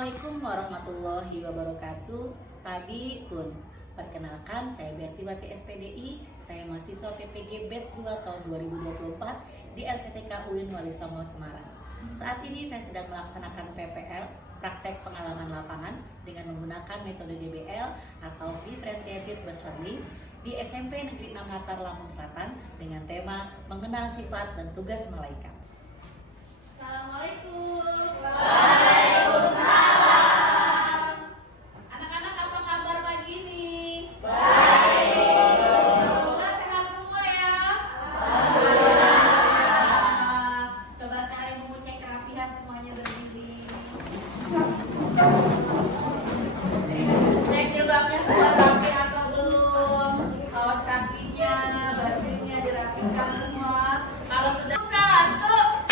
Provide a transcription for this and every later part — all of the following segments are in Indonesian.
Assalamualaikum warahmatullahi wabarakatuh. Tabiun. Perkenalkan, saya Berti Wati SPDI. Saya mahasiswa PPG Batch 2 tahun 2024 di LPTK UIN Wali Songo Semarang. Saat ini saya sedang melaksanakan PPL, praktek pengalaman lapangan dengan menggunakan metode DBL atau Differentiated Based Learning di SMP Negeri 6 Latar Lampung Selatan dengan tema mengenal sifat dan tugas malaikat. Assalamualaikum. Anak-anak apa kabar pagi ini? Alhamdulillah sehat semua ya. Coba sekarang ibu cek kerapihan semuanya berdiri. Cek jilbabnya sudah rapi atau belum? Kaos kakinya, bajunya dirapikan semua. Kalau sudah satu,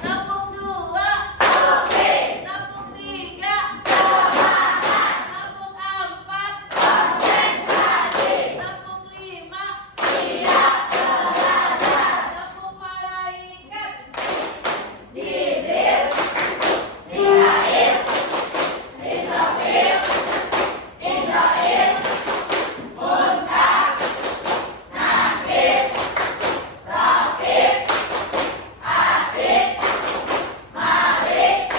tepuk dua, tepuk tiga, tepuk empat, tepuk lima, tepuk malaikat. Jibril, Mikail, Israfil, Israil, Munkar, Nakir, Rakib, Atid, Malik,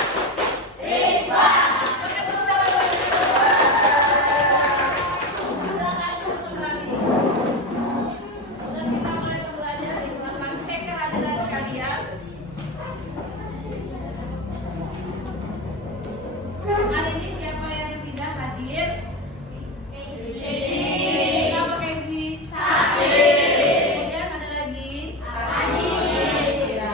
Ridwan. Silakan kembali. Dan kita mulai belajar Ridwan. Cek kehadiran kalian. Hari ini siapa yang tidak hadir? Kenapa Kenzi? Kemudian ada lagi? Ya.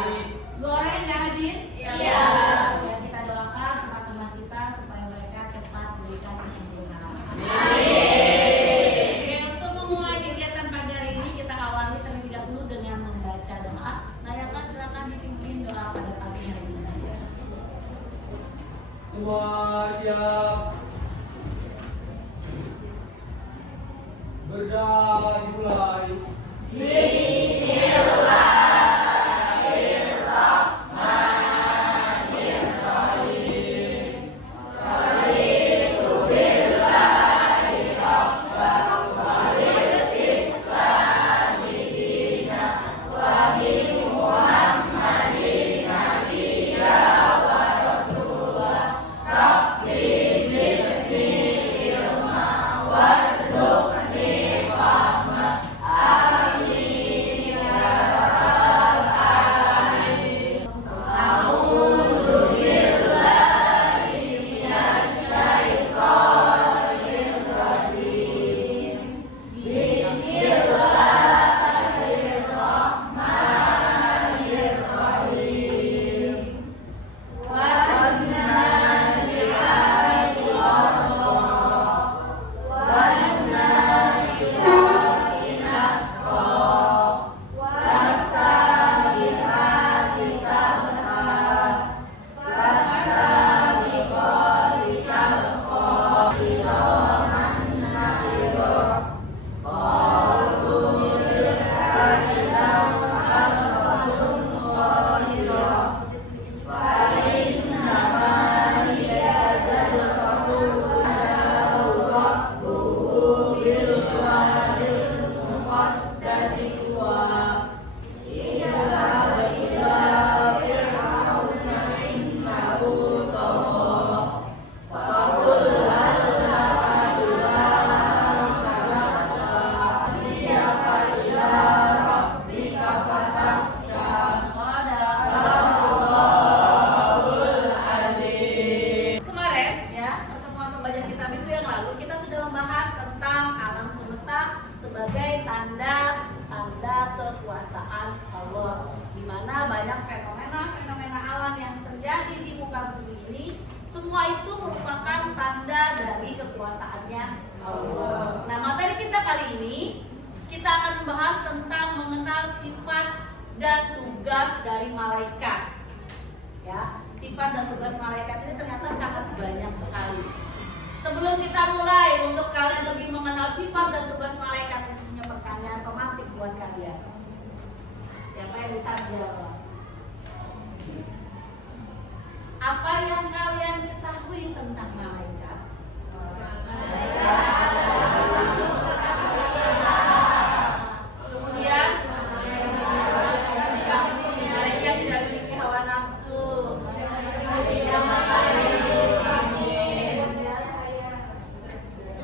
Dua orang yang nggak hadir? Ya, kita doakan teman-teman kita supaya mereka cepat berikan kesempurnaan. Oke, untuk memulai kegiatan pagi hari ini kita awali terlebih dahulu dengan membaca doa. Nayaka silakan dipimpin doa pada pagi hari ini. Semua siap. Berdoa dimulai. Kemarin ya, pertemuan pembelajaran kita minggu yang lalu kita sudah membahas tentang alam semesta sebagai tanda-tanda kekuasaan Allah, di mana banyak fenomena alam yang terjadi di muka bumi ini, semua itu merupakan tanda dari kekuasaannya Allah. Nah, materi kita kali ini kita akan membahas tentang mengenal sifat dan tugas dari malaikat. Ya, sifat dan tugas malaikat ini ternyata sangat banyak sekali. Sebelum kita mulai, untuk kalian lebih mengenal sifat dan tugas malaikat, saya punya pertanyaan pemantik buat kalian. Siapa yang bisa jawab? Apa yang kalian ketahui tentang tentang malaikat? Kemudian malaikat tidak memiliki hawa nafsu.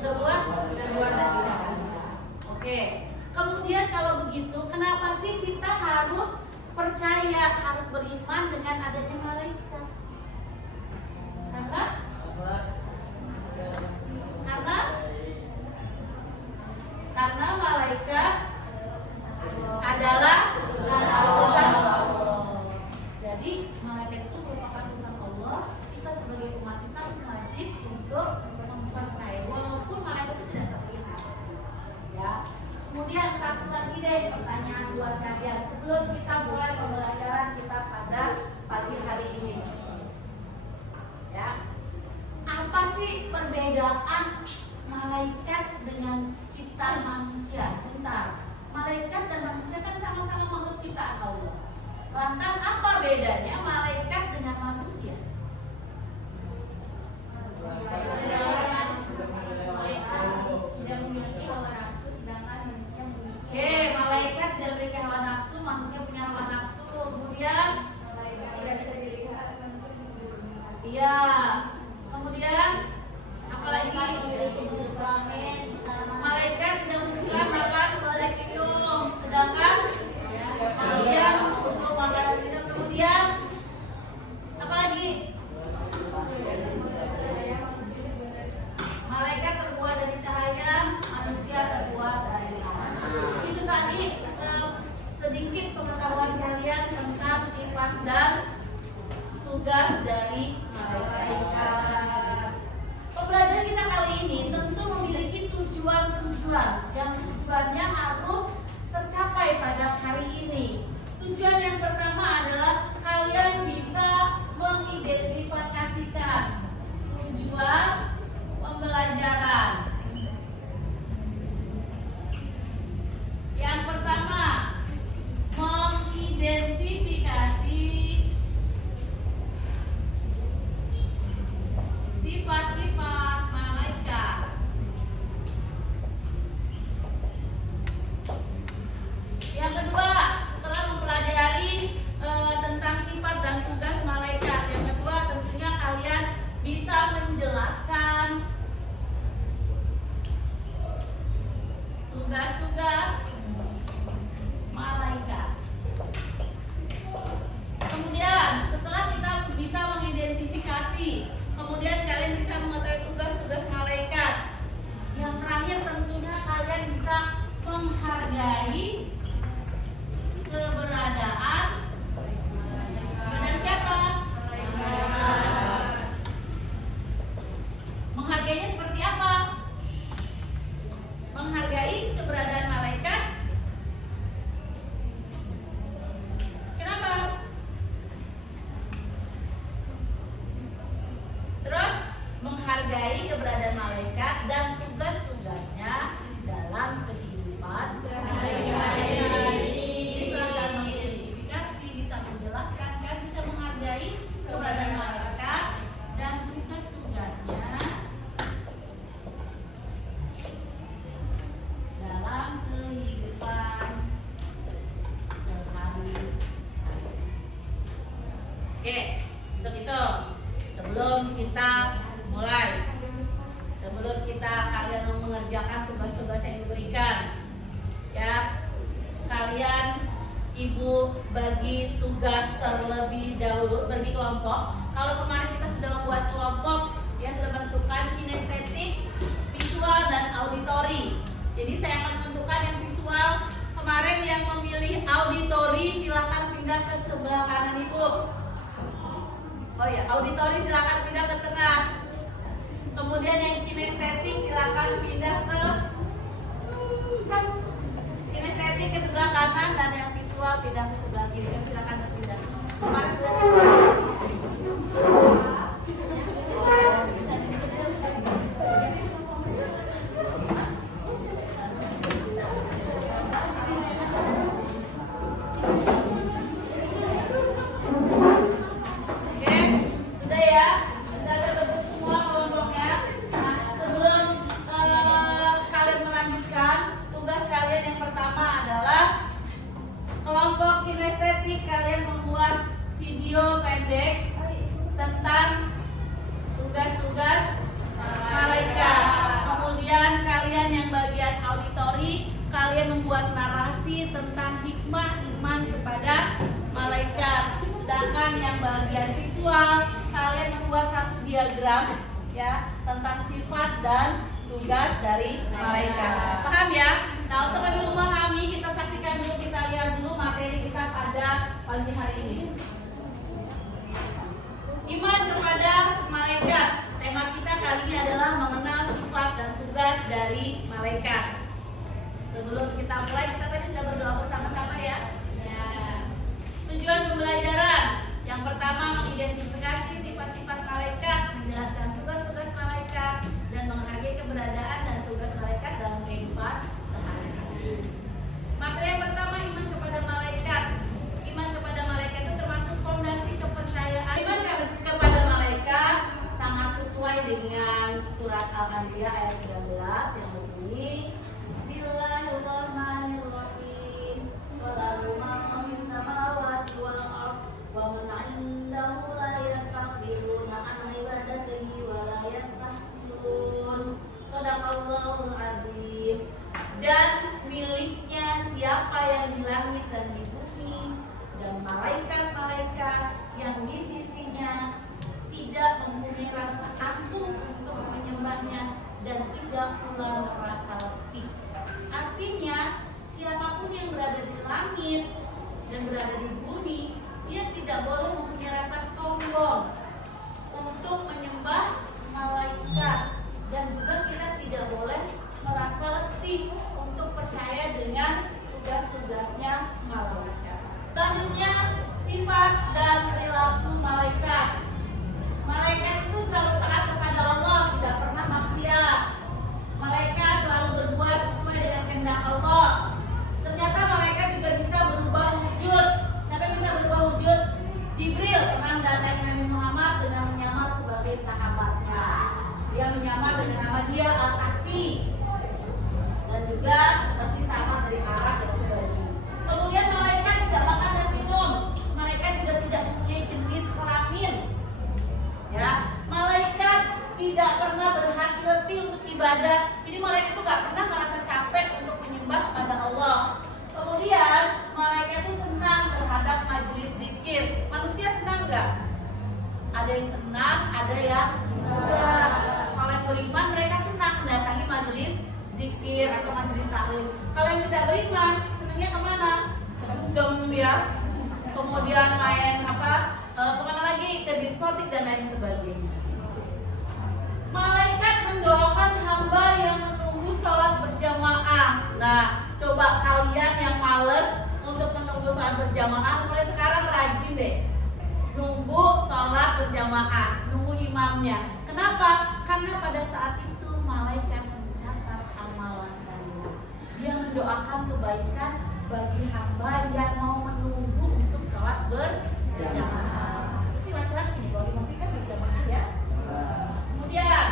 Kedua dan cahaya. Oke. Kemudian kalau begitu, kenapa sih kita harus percaya, harus beriman dengan adanya malaikat? Karena malaikat adalah utusan Allah. Jadi malaikat itu merupakan utusan Allah. Kita sebagai umat Islam wajib untuk mempercayai, walaupun malaikat itu tidak terlihat. Ya. Kemudian satu lagi deh pertanyaan buat kalian sebelum kita mulai pembelajaran kita pada pagi hari ini. Ya. Apa sih perbedaan malaikat dengan kita manusia? Bentar. Malaikat dan manusia kan sama-sama makhluk ciptaan Allah. Lantas apa bedanya malaikat dengan manusia? Tidak memiliki hawa nafsu, sedangkan manusia memiliki. Oke, malaikat tidak memiliki hawa nafsu, manusia punya hawa nafsu. Kemudian Malaikat tidak bisa dilihat, manusia bisa dilihat. iya. Kemudian apalagi malaikat tidak membutuhkan makan, boleh minum, sedangkan manusia untuk makan dan minum. Kemudian apalagi malaikat terbuat dari cahaya, manusia terbuat dari api. Itu tadi sedikit pengetahuan kalian tentang sifat dan tugas dari malaikat. Pembelajaran kita kali ini tentu memiliki tujuan-tujuan yang tujuannya harus tercapai pada hari ini. Tujuan yang pertama adalah kalian bisa mengidentifikasikan tujuan pembelajaran. Yang pertama, mengidentifikasi sifat-sifat malaikat. Yang kedua, setelah mempelajari tentang sifat dan tugas malaikat, yang kedua tentunya kalian bisa menjelaskan tugas-tugas malaikat. Kemudian setelah kita bisa mengidentifikasi, kemudian kalian bisa mengetahui tugas-tugas malaikat. Yang terakhir tentunya kalian bisa menghargai keberadaan siapa? Menghargainya seperti apa? Menghargai keberadaan malaikat. Kenapa? Terus menghargai keberadaan malaikat dan tugas-tugasnya dalam kehidupan sehari-hari. Bisa mengidentifikasi, bisa menjelaskan, kan bisa menghargai keberadaan malaikat dan tugas-tugasnya dalam kehidupan sehari-hari. Oke, untuk itu sebelum kita mulai, sebelum kita kalian mengerjakan tugas-tugas yang diberikan, ya, kalian ibu bagi tugas terlebih dahulu, bagi kelompok. Kalau kemarin kita sudah membuat kelompok, ya sudah menentukan kinestetik, visual dan auditori. Jadi saya akan menentukan yang visual. Kemarin yang memilih auditori silahkan pindah ke sebelah kanan ibu. Oh ya, auditori silakan pindah ke tengah. Kemudian yang kinestetik silakan pindah ke kinestetik ke sebelah kanan dan yang visual pindah ke sebelah kiri. Silakan berpindah. Oke, sudah ya. Sudah terbentuk semua kelompok. Kelompok kinestetik, kalian membuat video pendek tentang tugas-tugas malaikat. Kemudian kalian yang bagian auditori, kalian membuat narasi tentang hikmah iman kepada malaikat. Sedangkan yang bagian visual, kalian membuat satu diagram ya tentang sifat dan tugas dari malaikat. Paham ya? Nah, untuk lebih memahami, kita saksikan dulu, kita lihat dulu materi kita pada pagi hari ini. Iman kepada malaikat. Tema kita kali ini adalah mengenal sifat dan tugas dari malaikat. Sebelum kita mulai, kita tadi sudah berdoa bersama-sama ya. Tujuan pembelajaran yang pertama, mengidentifikasi sifat-sifat malaikat, menjelaskan tugas-tugas malaikat, dan menghargai keberadaan dan tugas malaikat dalam kehidupan sehari-hari. Materi yang pertama, iman kepada malaikat. Iman kepada malaikat itu termasuk fondasi kepercayaan. Iman kepada malaikat sangat sesuai dengan surat Al-Anbiya ayat 19 yang berbunyi Bismillahirrahmanirrahim. Walahu ma fis samawati wal ardh wa man 'indahu la yastakbiruna an ibadatihi wa la yastahsirun. Shadaqallahul adzim. Dan miliknya siapa yang di langit dan di bumi, dan malaikat-malaikat yang di sisinya, tidak mempunyai rasa ampun untuk menyembahnya dan tidak pula merasa letih. Artinya, siapapun yang berada di langit dan berada di bumi, dia tidak boleh mempunyai rasa sombong untuk menyembah malaikat, dan juga kita tidak boleh merasa letih untuk percaya dengan tugas-tugasnya malaikat. Selanjutnya, sifat dan perilaku malaikat. Malaikat itu selalu taat kepada Allah, tidak pernah maksiat. Malaikat selalu berbuat sesuai dengan kehendak Allah. Ternyata malaikat juga bisa berubah wujud. Siapa yang bisa berubah wujud? Jibril pernah mendatangi Nabi Muhammad dengan menyamar sebagai sahabatnya. Dia menyamar dengan nama dia Al-Kahfi, dan juga seperti sama dari arah dan baju. Kemudian malaikat tidak makan dan minum. Malaikat juga tidak mempunyai jenis kelamin. Ya, malaikat tidak pernah berhati letih untuk ibadah. Jadi malaikat itu nggak pernah merasa capek untuk menyembah pada Allah. Kemudian malaikat itu senang terhadap majelis zikir. Manusia senang nggak? Ada yang senang, ada yang enggak. Kalau yang beriman mereka senang mendatangi majelis zikir atau majelis taklim. Kalau yang tidak beriman, senangnya kemana? Ke dugem ya. Kemudian main kemana lagi? Ke diskotik dan lain sebagainya. Malaikat mendoakan hamba yang menunggu sholat berjamaah. Nah, coba kalian yang males untuk menunggu sholat berjamaah, mulai sekarang rajin deh nunggu sholat berjamaah, nunggu imamnya. Kenapa? Karena pada saat itu malaikat mencatat amalan kalian. Dia mendoakan kebaikan bagi hamba yang mau menunggu untuk sholat berjamaah. Itu sih laki-laki nih, kalau dimaksudkan berjamaah ya. Kemudian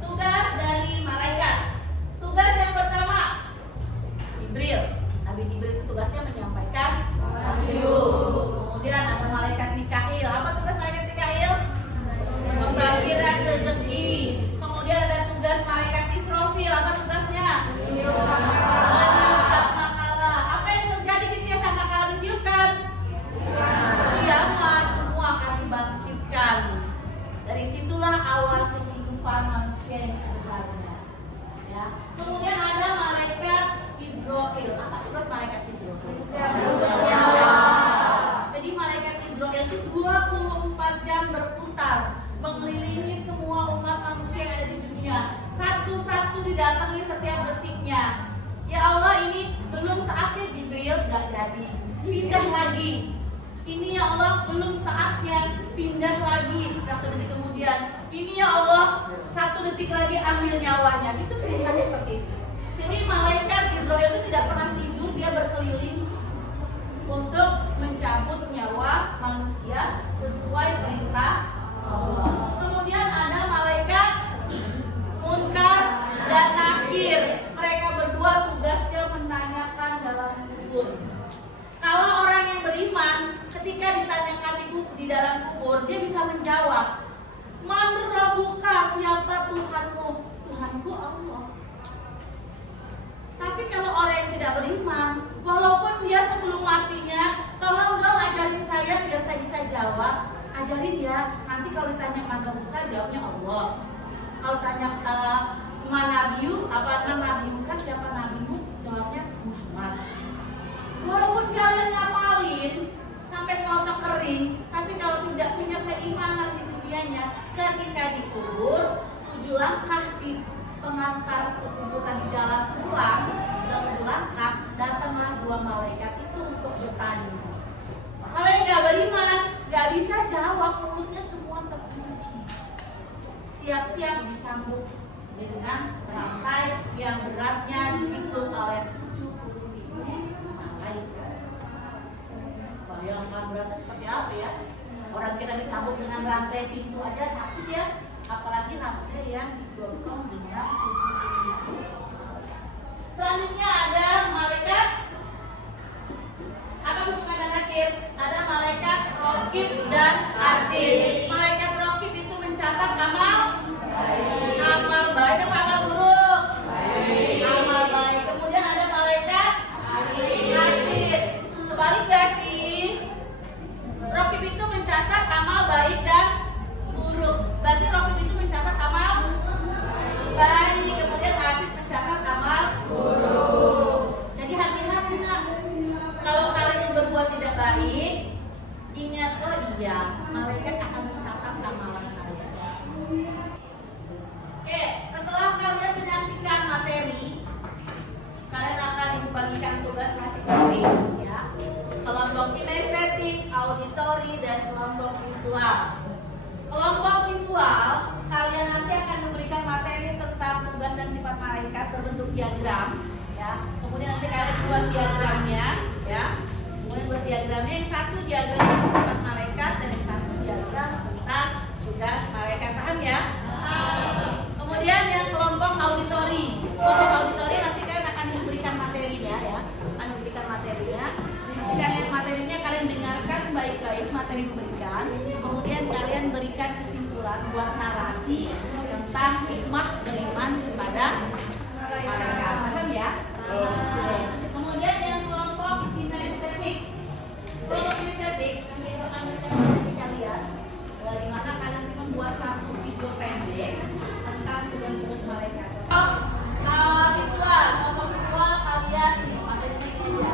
tugas dari malaikat. Tugas yang pertama, Jibril. Nabi Jibril itu tugasnya menyampaikan wahyu. Kemudian ada malaikat Mikail. Apa tugas malaikat Mikail? Membagikan rezeki. Kemudian ada tugas malaikat Israfil. Apa tugasnya? Meniupkan makalah. Apa yang terjadi ketika sangkakala ditiupkan? Kiamat, semua akan dibangkitkan. Dari situlah awal kehidupan manusia yang sebenarnya. Ya. Kemudian ada malaikat Israfil. Apa tugas malaikat Israfil? Jadi malaikat Israfil itu 24 jam berputar mengelilingi semua umat manusia yang ada di dunia. Satu-satu didatangi setiap detiknya. Ya Allah, ini belum saatnya Jibril, gak jadi. Pindah lagi. Ini ya Allah, belum saatnya, pindah lagi. 1 detik kemudian, ini ya Allah, 1 detik lagi ambil nyawanya. Itu perintahnya seperti itu. Jadi malaikat Israel itu tidak pernah tidur, dia berkeliling untuk mencabut nyawa manusia sesuai perintah Allah. Kemudian ada malaikat Munkar dan Nakir. Mereka berdua dalam kubur, dia bisa menjawab, "Man Rabbuka, siapa Tuhanmu?" "Tuhanku Allah." Tapi kalau orang yang tidak beriman, walaupun dia sebelum matinya, "Tolong dong ajarin saya biar saya bisa jawab." "Ajarin ya, nanti kalau ditanya Man Rabbuka, jawabnya Allah. Kalau tanya mana nabiuka, siapa nabimu, jawabnya Muhammad." Walaupun kalian ngapalin sampai kelotok kering, tapi kalau tidak punya keimanan di dunianya, ketika dikubur 7 langkah si pengantar ke kubur tadi jalan pulang, sudah 7 langkah, datanglah 2 malaikat itu untuk bertanya. Kalau yang nggak beriman, nggak bisa jawab, mulutnya semua terkunci. Siap-siap dicambuk dengan rantai yang beratnya dipikul oleh 70.000 malaikat. Bayangkan beratnya seperti apa ya? Orang kita dicambuk dengan rantai pintu aja sakit ya, apalagi rantai yang digotong dengan 70.000. Selanjutnya ada malaikat apa musuhnya dan nakir? Ada malaikat Raqib dan Atid. Malaikat Raqib itu mencatat amal baik apa amal buruk? Amal baik. Kemudian ada malaikat Atid. Kebalik gak sih? Raqib itu mencatat amal baik dan buruk. Berarti Raqib itu mencatat amal baik. Kemudian Atid mencatat amal buruk. Jadi hati-hati nak. Kalau kalian yang berbuat tidak baik, ingat, oh iya, malaikat akan mencatat amalan saya. Oke, setelah kalian menyaksikan materi, kalian akan dibagikan tugas masing-masing ya. Kelompok kinestetik, auditori, dan kelompok visual. Kelompok visual, kalian nanti akan diberikan materi tentang tugas dan sifat malaikat berbentuk diagram ya. Kemudian nanti kalian buat diagramnya ya. Kemudian buat diagramnya, yang satu diagram tentang sifat malaikat dan yang satu diagram tentang tugas malaikat. Paham ya? Kemudian yang kelompok auditori. Kelompok auditori nanti kalian akan diberikan materinya ya. Akan diberikan materinya. Diberikan materinya, kalian dengarkan baik-baik materi yang diberikan. Kemudian kalian berikan kesimpulan buat narasi tentang hikmah beriman kepada malaikat. Paham ya? Kemudian yang kelompok kinestetik. Kelompok kinestetik nanti itu akan berikan materi kalian, di mana kalian membuat satu video pendek tentang tugas-tugas malaikat. Visual, kelompok visual kalian materinya ini aja.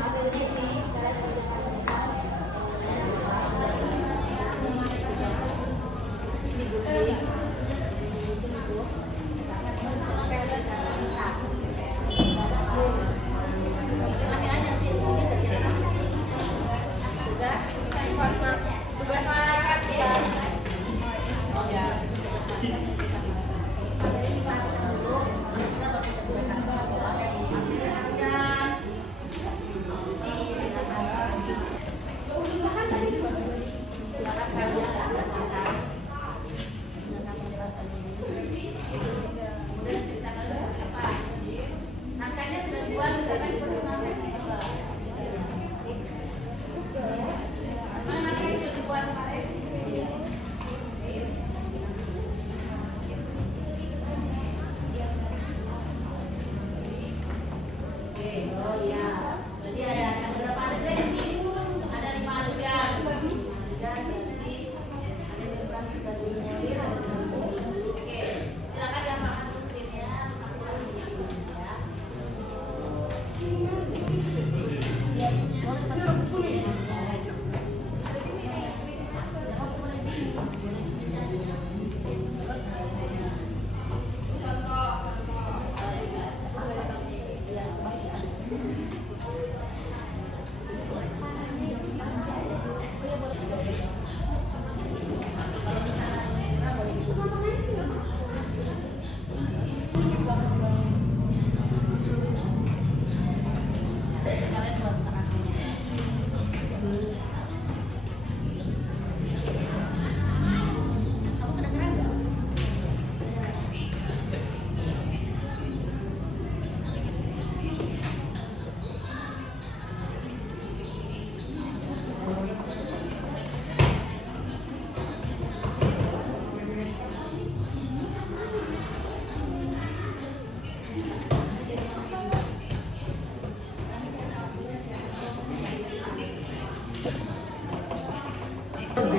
Materi ini kalian bisa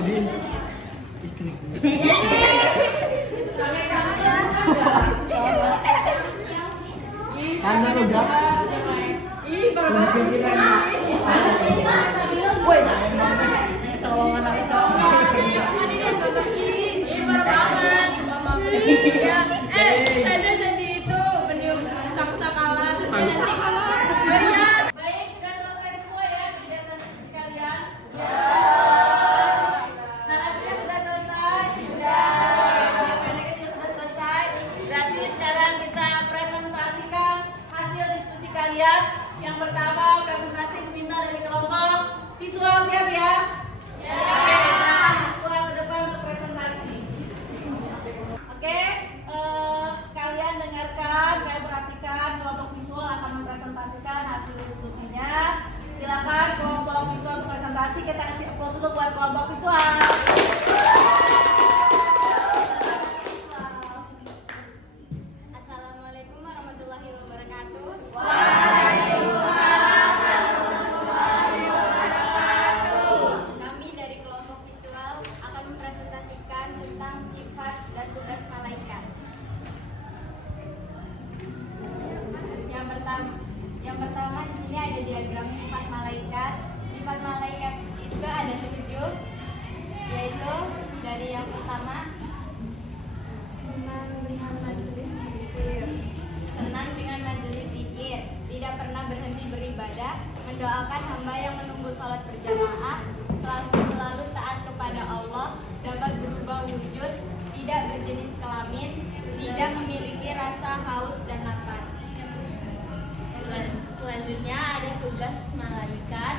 Baik, sudah selesai semua ya kegiatan diskusi kalian? Narasinya sudah selesai? Pendeknya juga sudah selesai. Berarti sekarang kita presentasikan hasil diskusi kalian. Yang pertama presentasi Bunda dari kelompok visual, siap ya? Oke, silakan siswa ke depan untuk presentasi. Oke, kalian dengarkan, kalian perhatikan, kelompok visual akan mempresentasikan hasil diskusinya. Silakan kelompok visual presentasi, kita kasih applause dulu buat kelompok visual. Assalamualaikum warahmatullahi wabarakatuh. Kami dari kelompok visual akan mempresentasikan tentang sifat dan tugas malaikat. Yang pertama di sini ada diagram sifat malaikat. Sifat malaikat itu ada 7, yaitu dari yang pertama senang dengan majelis zikir, tidak pernah berhenti beribadah, mendoakan hamba yang menunggu sholat berjamaah, selalu taat kepada Allah, dapat berubah wujud, tidak berjenis kelamin, tidak memiliki rasa haus dan lapar. Selanjutnya ada tugas malaikat.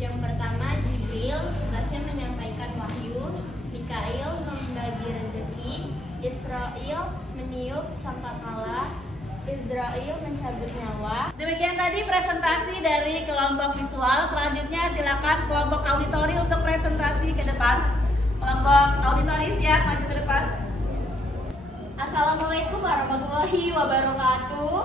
Yang pertama Jibril, tugasnya menyampaikan wahyu, Mikail membagi rezeki, Israil meniup sangkakala, Israil mencabut nyawa. Demikian tadi presentasi dari kelompok visual. Selanjutnya silakan kelompok auditori untuk presentasi ke depan. Kelompok auditori siap maju ke depan. Assalamualaikum warahmatullahi wabarakatuh.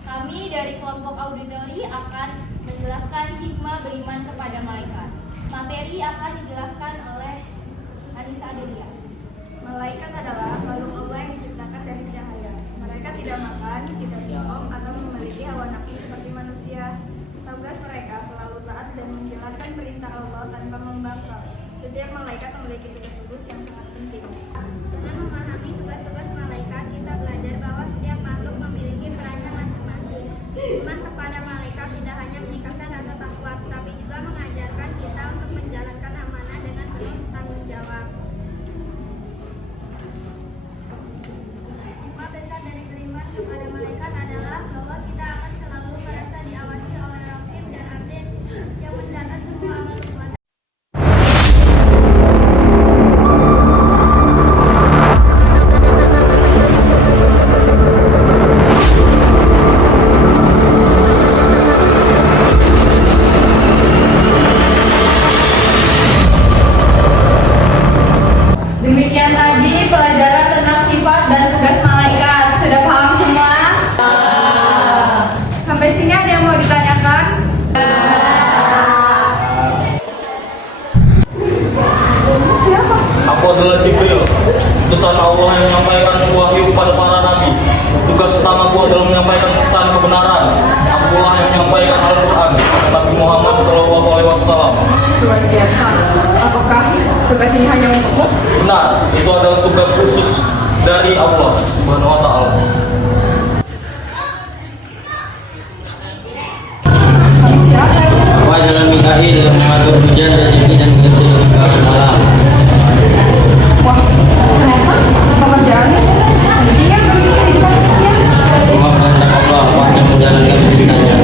Kami dari kelompok auditori akan menjelaskan hikmah beriman kepada malaikat. Materi akan dijelaskan oleh Anissa Adelia. Malaikat adalah makhluk Allah yang diciptakan dari cahaya. Mereka tidak makan, tidak minum, atau memiliki hawa nafsu seperti manusia. Tugas mereka selalu taat dan menjalankan perintah Allah tanpa membangkang. Setiap malaikat memiliki tugas khusus yang sangat penting. Dengan memahami tugas-tugas malaikat, kita belajar bahwa setiap makhluk memiliki perannya masing-masing. Iman kepada malaikat tidak hanya meningkatkan rasa takwa, tapi juga mengajarkan kita untuk menjalankan amanah dengan penuh tanggung jawab. Hikmah besar dari beriman kepada malaikat adalah bahwa kita akan selalu merasa diawasi oleh Raqib dan Atid yang mencatat semua amal perbuatan. Demikian tadi pelajaran tentang sifat dan tugas malaikat. Sudah paham semua? Sampai sini ada yang mau ditanyakan? Aku adalah Jibril, utusan Allah yang menyampaikan wahyu kepada para nabi. Tugas utamaku adalah menyampaikan pesan kebenaran. Akulah yang menyampaikan Al-Quran, Nabi Muhammad SAW. Luar biasa. Apakah tugas ini hanya untukmu? Benar, itu adalah tugas khusus dari Allah Subhanahu wa Ta'ala. Aku adalah Mikail yang mengatur hujan, rezeki dan ketertiban alam. Wah, ternyata pekerjaannya penting bagi kehidupan manusia. Semua kehendak Allah, wahyu menjalankan perintahnya.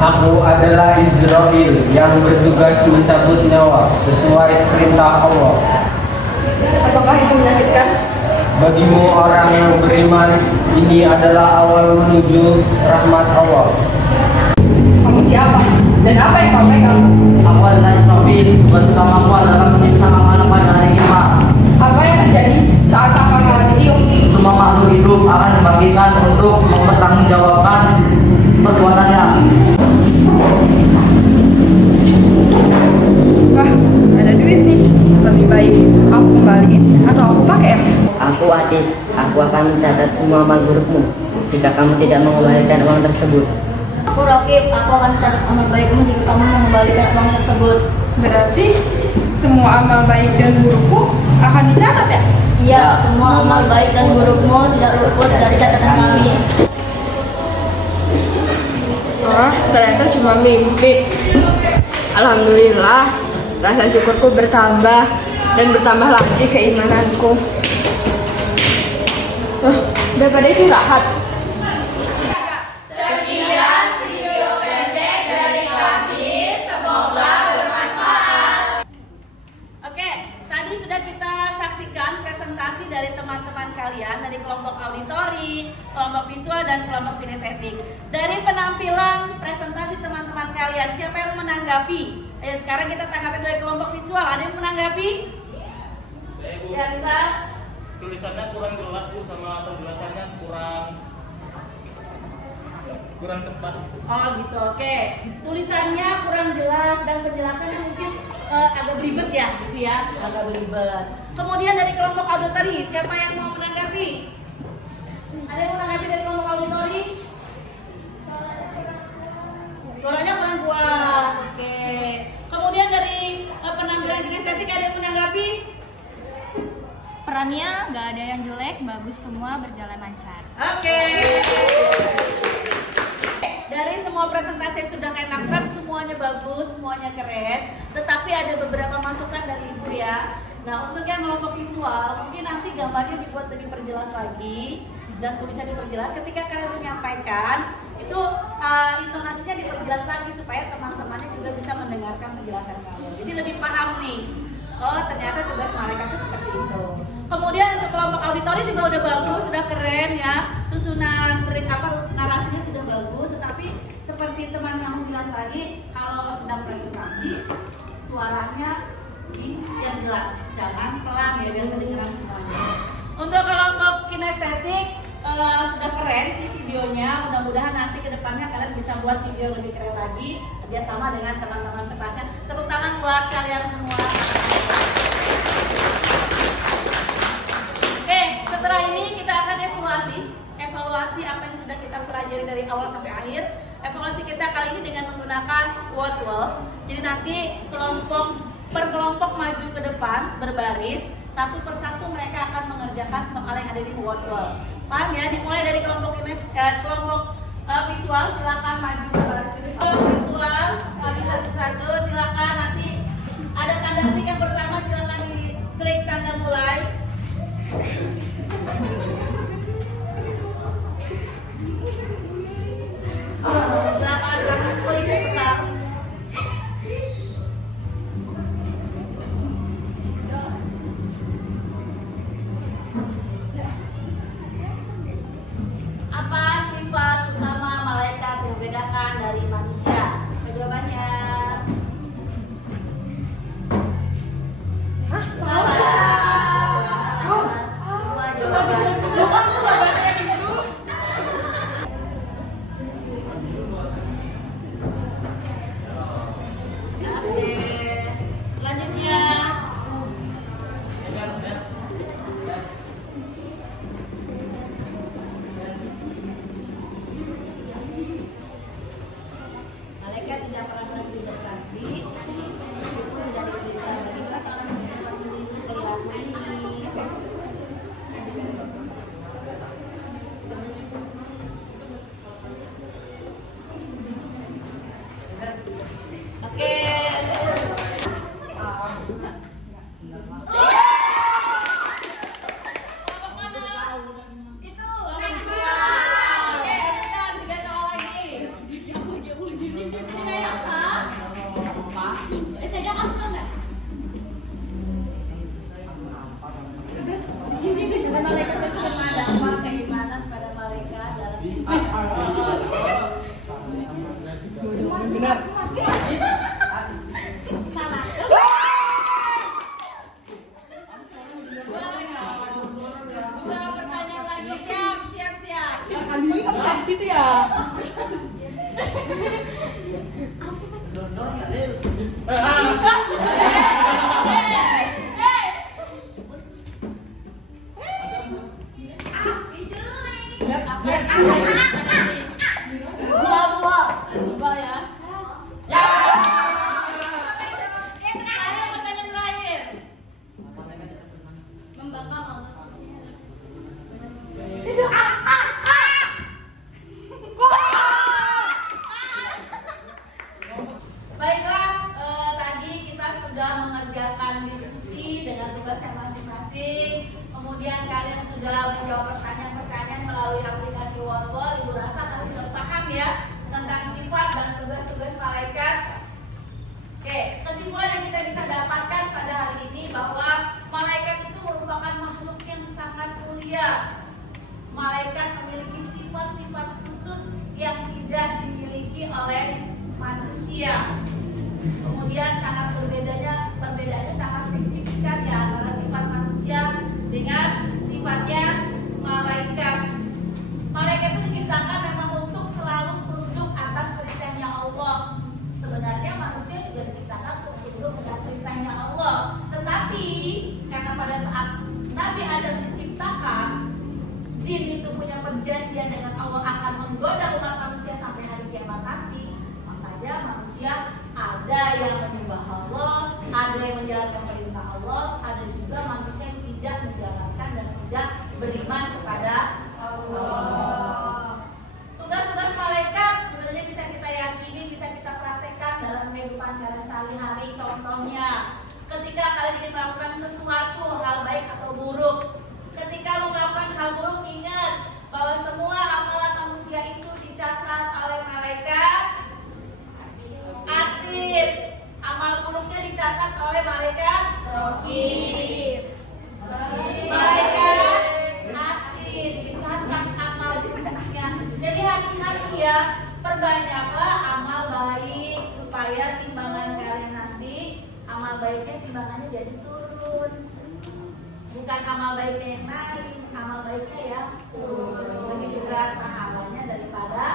Aku adalah Israel yang bertugas mencabut nyawa sesuai perintah Allah. Apakah itu menyakitkan? Bagimu orang yang beriman, ini adalah awal menuju rahmat Allah. Kamu siapa? Dan apa yang kau pegang? Aku adalah Israfil, tugas utamaku adalah meniup anak pada hari kiamat. Apa yang terjadi saat sangkakala ditiup? Semua makhluk hidup akan dibagikan untuk mempertanggungjawabkan perbuatannya. baik, aku kembaliin atau aku pakai ya? Aku Atik, aku akan mencatat semua amal burukmu jika kamu tidak mengembalikan uang tersebut. Aku Rokib, aku akan mencatat amal baikmu jika kamu mengembalikan uang tersebut. Berarti semua amal baik dan burukku akan dicatat ya? Iya, semua amal baik dan burukmu tidak luput dari catatan kami. Oh, ternyata cuma mimpi. Alhamdulillah, rasa syukurku bertambah dan bertambah lagi keimananku. Udah pada istirahat. Sekian video pendek dari kami, semoga bermanfaat. Oke, tadi sudah kita saksikan presentasi dari teman-teman kalian dari kelompok auditori, kelompok visual, dan kelompok kinestetik. Dari penampilan presentasi teman-teman kalian, siapa yang menanggapi? Ayo sekarang kita tanggapi dari kelompok visual. Ada yang menanggapi? Saya, Bu. Ya, Risa. Tulisannya kurang jelas, Bu, sama penjelasannya kurang tepat. Oh gitu, oke. Tulisannya kurang jelas dan penjelasannya mungkin agak beribet ya, gitu ya, agak beribet. Kemudian dari kelompok auditori, siapa yang mau menanggapi? Ada yang menanggapi dari kelompok auditori? Suaranya kurang kuat, oke. Kemudian dari penampilan kinestetik ada yang menanggapi? Perannya nggak ada yang jelek, bagus semua, berjalan lancar. Oke. Dari semua presentasi yang sudah kalian lakukan, semuanya bagus, semuanya keren. Tetapi ada beberapa masukan dari Ibu ya. Nah, untuk yang kelompok visual, mungkin nanti gambarnya dibuat lebih perjelas lagi dan tulisannya diperjelas. Ketika kalian menyampaikan, itu intonasinya diperjelas lagi supaya teman-temannya juga bisa mendengarkan penjelasan kalian. Jadi lebih paham nih. Oh, ternyata tugas mereka itu seperti itu. Kemudian untuk kelompok auditori juga udah bagus, sudah keren ya. Susunan narasinya sudah bagus, tetapi seperti teman kamu bilang tadi, kalau sedang presentasi suaranya yang jelas, jangan pelan ya biar kedengeran semuanya. Untuk kelompok kinestetik sudah keren sih videonya. Mudah-mudahan nanti kedepannya kalian bisa buat video yang lebih keren lagi kerjasama dengan teman-teman sekelasnya. Tepuk tangan buat kalian semua. Oke, setelah ini kita akan evaluasi apa yang sudah kita pelajari dari awal sampai akhir. Evaluasi kita kali ini dengan menggunakan word wall. Jadi nanti per kelompok maju ke depan berbaris, satu persatu mereka akan mengerjakan soal yang ada di word wall. Paham ya? Dimulai dari kelompok visual, silakan maju berbaris. Kelompok visual maju satu-satu, silakan. Nanti ada tanda klik yang pertama, silakan diklik tanda mulai. Silakan klik putar. Apa sifat utama malaikat yang membedakan dari manusia? Jawabannya. Salah. Semua jawaban. Selanjutnya. Malaikat tidak pernah berhenti berkasih, meskipun tidak diberitahu bagi pasangan dapat meneliti perilaku ini. Oke. Itu oke, kita 3 soal lagi. Ini kayak apa? Saya jangan enggak? Ini juga malaikat ada apa keimanan pada malaikat dalam benar. Salah. Dua pertanyaan lagi, siap. Di situ ya. Dua ya. Pertanyaan terakhir. Membangkang Allah SWT. Baiklah, tadi kita sudah mengerjakan diskusi dengan tugasnya masing-masing. Kemudian kalian sudah menjawab pertanyaan-pertanyaan melalui aplikasi Wordwall. Ibu rasa kalian sudah paham ya tentang sifat dan tugas-tugas malaikat. Oke, kesimpulan yang kita bisa dapatkan pada hari ini bahwa malaikat itu merupakan makhluk yang sangat mulia. Malaikat memiliki sifat-sifat khusus yang tidak dimiliki oleh manusia. Kemudian sangat perbedaannya sangat signifikan ya antara sifat manusia dengan sifatnya malaikat. Malaikat itu diciptakan memang untuk selalu tunduk atas perintahnya Allah. Sebenarnya manusia juga diciptakan untuk tunduk atas perintahnya Allah. Tetapi karena pada saat Nabi Adam diciptakan, jin itu punya perjanjian dengan Allah akan menggoda umat manusia sampai hari kiamat nanti. Makanya manusia ada yang menyembah Allah, ada yang menjalankan perintah Allah, ada juga manusia yang tidak menjalankan dan tidak beriman kepada Allah. Tugas-tugas malaikat sebenarnya bisa kita yakini, bisa kita praktekkan dalam kehidupan kalian sehari-hari. Contohnya, ketika kalian ingin melakukan sesuatu, hal baik atau buruk. Ketika melakukan hal buruk, ingat bahwa semua amalan manusia itu dicatat oleh malaikat atid. Amal buruknya dicatat oleh malaikat raqib. Malaikat atid dicatat amal buruknya. Jadi hati-hati ya, perbanyaklah amal baik supaya timbangan kalian nanti amal baiknya timbangannya jadi turun. Bukan amal baiknya yang naik, amal baiknya ya turun. Lebih berat pahalanya daripada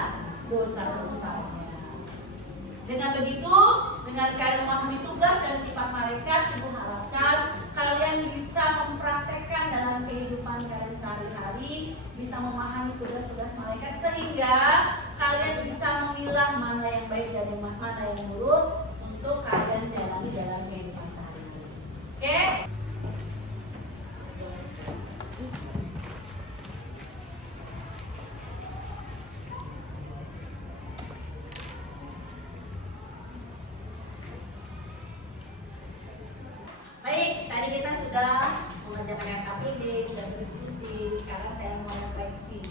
dosa-dosanya. Dengan begitu, dengan kalian memahami tugas dan sifat malaikat, Ibu harapkan kalian bisa mempraktekkan dalam kehidupan kalian sehari-hari, bisa memahami tugas-tugas malaikat sehingga kalian bisa memilah mana yang baik dan mana yang buruk untuk kalian jalani dalam kehidupan sehari-hari. Oke? Baik, tadi kita sudah mengerjakan KPD, sudah berdiskusi. Sekarang saya mau refleksi.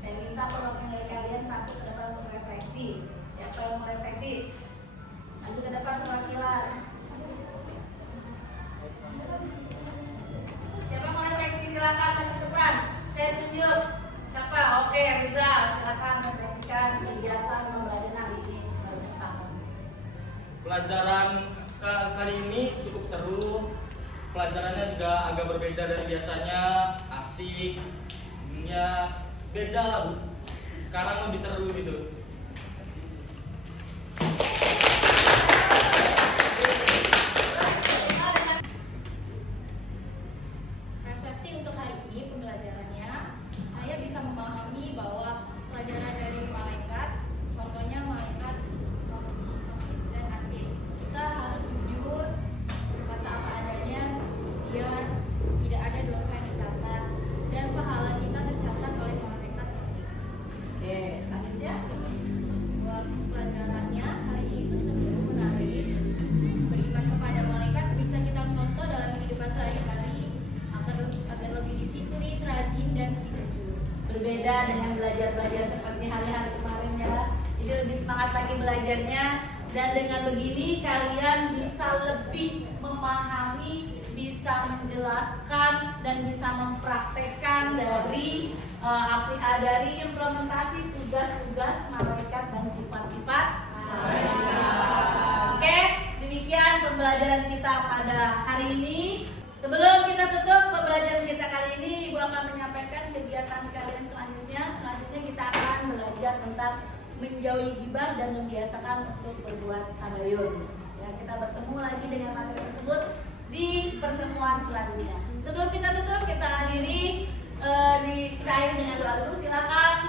Saya minta perwakilan dari kalian satu ke depan untuk refleksi. Siapa yang mau refleksi? Maju ke depan perwakilan. Siapa mau refleksi? Silakan maju ke depan. Saya tunjuk. Siapa? Oke, Riza. Silakan refleksikan kegiatan pembelajaran hari ini bersama. Pelajaran kali ini cukup seru. Pelajarannya juga agak berbeda dari biasanya, asik, ya beda lah Bu. Sekarang lebih seru gitu. Refleksi untuk hari ini pembelajarannya, saya bisa memahami bahwa pelajaran dari malaikat, contohnya malaikat dan atid, kita harus jujur, berkata apa adanya, biar tidak ada dosa yang dicatat dan pahala kita tercatat oleh malaikat. Oke, selanjutnya. Buat pelajarannya hari ini itu sungguh menarik. Beriman kepada malaikat bisa kita contoh dalam kehidupan sehari-hari agar lebih disiplin, rajin dan jujur. Berbeda dengan belajar seperti hari-hari kemarin ya. Jadi lebih semangat lagi belajarnya, dan dengan begini kalian bisa lebih memahami, bisa menjelaskan dan bisa mempraktekkan dari dari implementasi tugas-tugas malaikat dan sifat-sifat malaikat. Oke, demikian pembelajaran kita pada hari ini. Sebelum kita tutup pembelajaran kita kali ini, Ibu akan menyampaikan kegiatan kalian selanjutnya. Selanjutnya kita akan belajar tentang menjauhi gibah dan membiasakan untuk berbuat tabayun. Ya, kita bertemu lagi dengan materi tersebut di pertemuan selanjutnya. Sebelum kita tutup, kita akhiri dengan doa dulu. Silakan